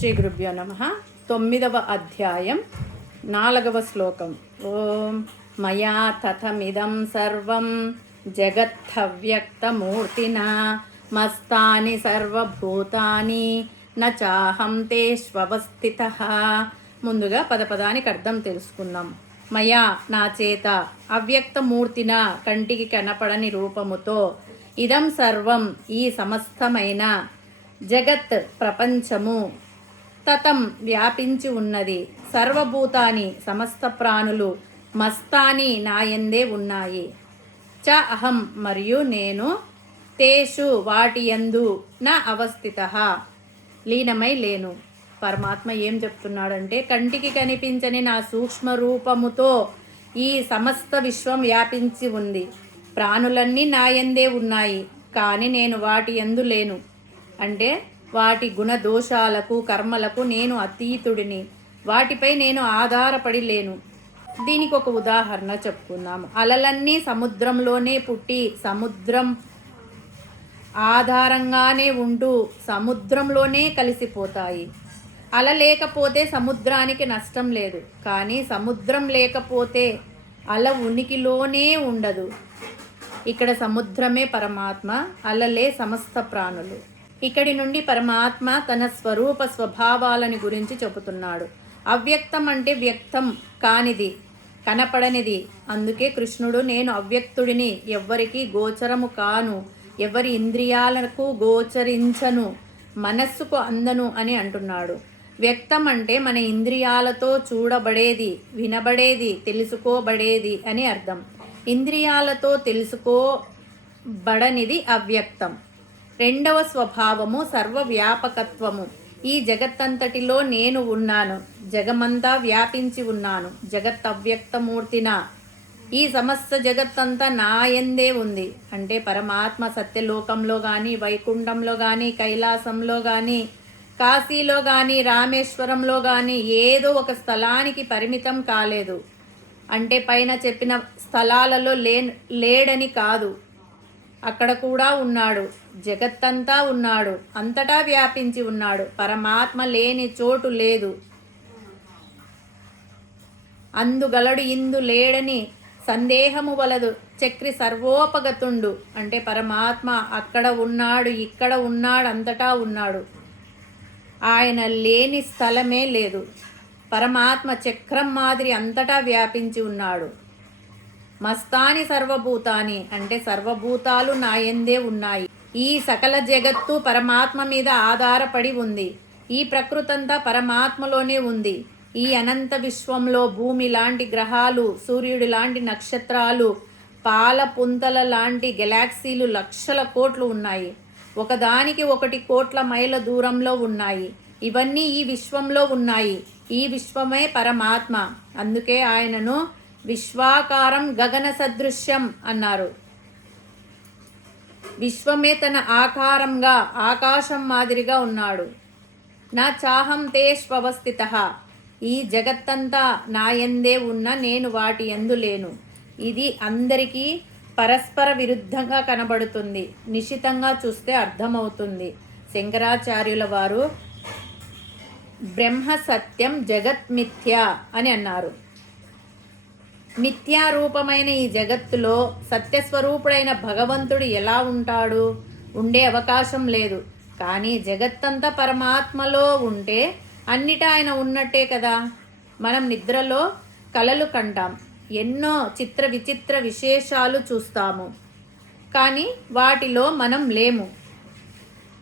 శ్రీ గురుభ్యో నమః. 9వ అధ్యాయం 4వ శ్లోకం. ఓం మయా తథమిదం సర్వం జగత్తవ్యక్తమూర్తినా మస్తాని సర్వభూతాని నచాహం తేష్వస్థితః. ముందుగా పదపదానికి అర్థం తెలుసుకుందాం. మయా నా చేత, అవ్యక్తమూర్తిన కంటికి కనపడని రూపముతో, ఇదం సర్వం ఈ సమస్తమైన, జగత్ ప్రపంచము, తతం వ్యాపించి ఉన్నది, సర్వభూతాని సమస్త ప్రాణులు, మస్తాని నాయందే ఉన్నాయి, చ అహం మరియు నేను, తేషు వాటి యందు నా అవస్థితః లీనమై లేను. పరమాత్మ ఏం చెప్తున్నాడంటే, కంటికి కనిపించని నా సూక్ష్మ రూపముతో ఈ సమస్త విశ్వం వ్యాపించి ఉంది. ప్రాణులన్నీ నాయందే ఉన్నాయి, కానీ నేను వాటి యందు లేను. అంటే వాటి గుణదోషాలకు కర్మలకు నేను అతీతుడిని, వాటిపై నేను ఆధారపడి లేను. దీనికి ఒక ఉదాహరణ చెప్పుకుందాము. అలలన్నీ సముద్రంలోనే పుట్టి సముద్రం ఆధారంగానే ఉంటూ సముద్రంలోనే కలిసిపోతాయి. అల లేకపోతే సముద్రానికి నష్టం లేదు, కానీ సముద్రం లేకపోతే అల ఉనికిలోనే ఉండదు. ఇక్కడ సముద్రమే పరమాత్మ, అలలే సమస్త ప్రాణులు. ఇక్కడి నుండి పరమాత్మ తన స్వరూప స్వభావాలని గురించి చెబుతున్నాడు. అవ్యక్తం అంటే వ్యక్తం కానిది, కనపడనిది. అందుకే కృష్ణుడు నేను అవ్యక్తుడిని, ఎవ్వరికి గోచరము కాను, ఎవరి ఇంద్రియాలకు గోచరించను, మనస్సుకు అందను అని అంటున్నాడు. వ్యక్తం అంటే మన ఇంద్రియాలతో చూడబడేది, వినబడేది, తెలుసుకోబడేది అని అర్థం. ఇంద్రియాలతో తెలుసుకోబడనిది అవ్యక్తం. రెండవ స్వభావము సర్వవ్యాపకత్వము. ఈ జగత్తంతటిలో నేను ఉన్నాను, జగమంతా వ్యాపించి ఉన్నాను. జగత్ అవ్యక్తమూర్తిన, ఈ సమస్త జగత్తంతా నాయందే ఉంది. అంటే పరమాత్మ సత్యలోకంలో కానీ, వైకుంఠంలో కానీ, కైలాసంలో కానీ, కాశీలో కానీ, రామేశ్వరంలో కానీ ఏదో ఒక స్థలానికి పరిమితం కాలేదు. అంటే పైన చెప్పిన స్థలాలలో లేడని కాదు, అక్కడ కూడా ఉన్నాడు. జగత్తంతా ఉన్నాడు, అంతటా వ్యాపించి ఉన్నాడు. పరమాత్మ లేని చోటు లేదు. అందుగలడు ఇందు లేడని సందేహము వలదు, చక్రి సర్వోపగతుండు. అంటే పరమాత్మ అక్కడ ఉన్నాడు, ఇక్కడ ఉన్నాడు, అంతటా ఉన్నాడు. ఆయన లేని స్థలమే లేదు. పరమాత్మ చక్రం మాదిరి అంతటా వ్యాపించి ఉన్నాడు. మస్తాని సర్వభూతాని అంటే సర్వభూతాలు నాయందే ఉన్నాయి. ఈ సకల జగత్తు పరమాత్మ మీద ఆధారపడి ఉంది. ఈ ప్రకృతంతా పరమాత్మలోనే ఉంది. ఈ అనంత విశ్వంలో భూమి లాంటి గ్రహాలు, సూర్యుడి లాంటి నక్షత్రాలు, పాల పుంతల లాంటి గెలాక్సీలు లక్షల కోట్లు ఉన్నాయి. ఒకదానికి ఒకటి కోట్ల మైళ్ళ దూరంలో ఉన్నాయి. ఇవన్నీ ఈ విశ్వంలో ఉన్నాయి. ఈ విశ్వమే పరమాత్మ. అందుకే ఆయనను విశ్వాకారం గగన సదృశ్యం అన్నారు. విశ్వమే తన ఆకారంగా ఆకాశం మాదిరిగా ఉన్నాడు. నా చాహం తేష్వస్థితః, ఈ జగత్తంతా నాయందే ఉన్న, నేను వాటి యందు లేను. ఇది అందరికీ పరస్పర విరుద్ధంగా కనబడుతుంది. నిశితంగా చూస్తే అర్థమవుతుంది. శంకరాచార్యుల వారు బ్రహ్మ సత్యం జగత్ మిథ్య అని అన్నారు. మిథ్యారూపమైన ఈ జగత్తులో సత్యస్వరూపుడైన భగవంతుడు ఎలా ఉంటాడు? ఉండే అవకాశం లేదు. కానీ జగత్తంతా పరమాత్మలో ఉంటే అన్నిటా ఆయన ఉన్నట్టే కదా. మనం నిద్రలో కలలు కంటాం, ఎన్నో చిత్ర విచిత్ర విశేషాలు చూస్తాము, కానీ వాటిలో మనం లేము.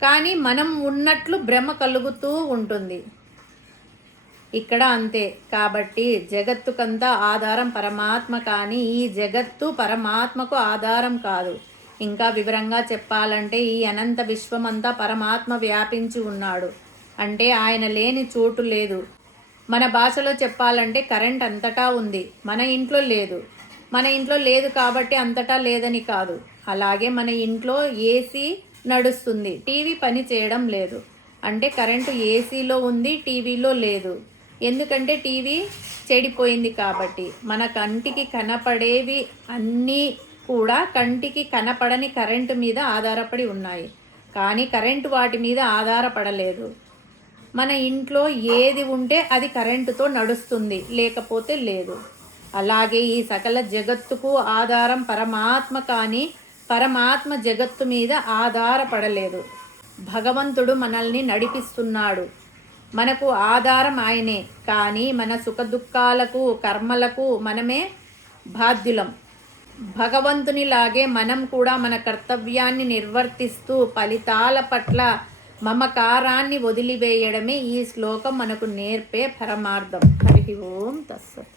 కానీ మనం ఉన్నట్లు భ్రమ కలుగుతూ ఉంటుంది. ఇక్కడ అంతే. కాబట్టి జగత్తుకంతా ఆధారం పరమాత్మ, కానీ ఈ జగత్తు పరమాత్మకు ఆధారం కాదు. ఇంకా వివరంగా చెప్పాలంటే ఈ అనంత విశ్వమంతా పరమాత్మ వ్యాపించి ఉన్నాడు. అంటే ఆయన లేని చోటు లేదు. మన భాషలో చెప్పాలంటే కరెంట్ అంతటా ఉంది, మన ఇంట్లో లేదు. మన ఇంట్లో లేదు కాబట్టి అంతటా లేదని కాదు. అలాగే మన ఇంట్లో ఏసీ నడుస్తుంది, టీవీ పని చేయడం లేదు. అంటే కరెంటు ఏసీలో ఉంది, టీవీలో లేదు. ఎందుకంటే టీవీ చెడిపోయింది కాబట్టి. మన కంటికి కనపడేవి అన్నీ కూడా కంటికి కనపడని కరెంటు మీద ఆధారపడి ఉన్నాయి, కానీ కరెంటు వాటి మీద ఆధారపడలేదు. మన ఇంట్లో ఏది ఉంటే అది కరెంటుతో నడుస్తుంది, లేకపోతే లేదు. అలాగే ఈ సకల జగత్తుకు ఆధారం పరమాత్మ, కానీ పరమాత్మ జగత్తు మీద ఆధారపడలేదు. భగవంతుడు మనల్ని నడిపిస్తున్నాడు, మనకు ఆధారం ఆయనే. కానీ మన సుఖదుఖాలకు, కర్మలకు మనమే బాధ్యులం. భగవంతునిలాగే మనం కూడా మన కర్తవ్యాన్ని నిర్వర్తిస్తూ ఫలితాల పట్ల మమకారాన్ని వదిలివేయడమే ఈ శ్లోకం మనకు నేర్పే పరమార్థం. హరి ఓం తస్సత్.